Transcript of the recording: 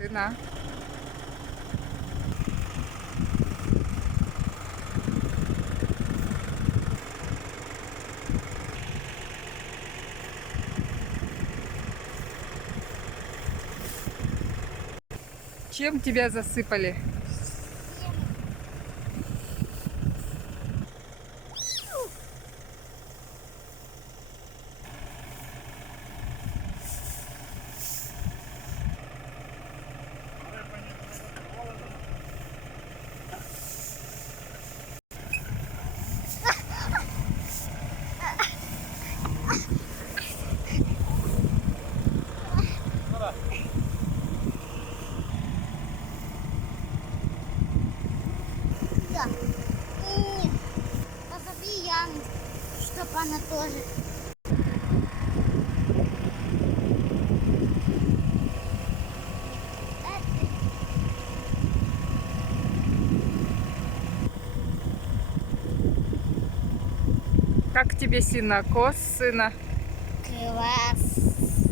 Сына. Чем тебя засыпали? Да. Нет. Позови Яну, чтобы она тоже. Как тебе синокос, сына? Класс.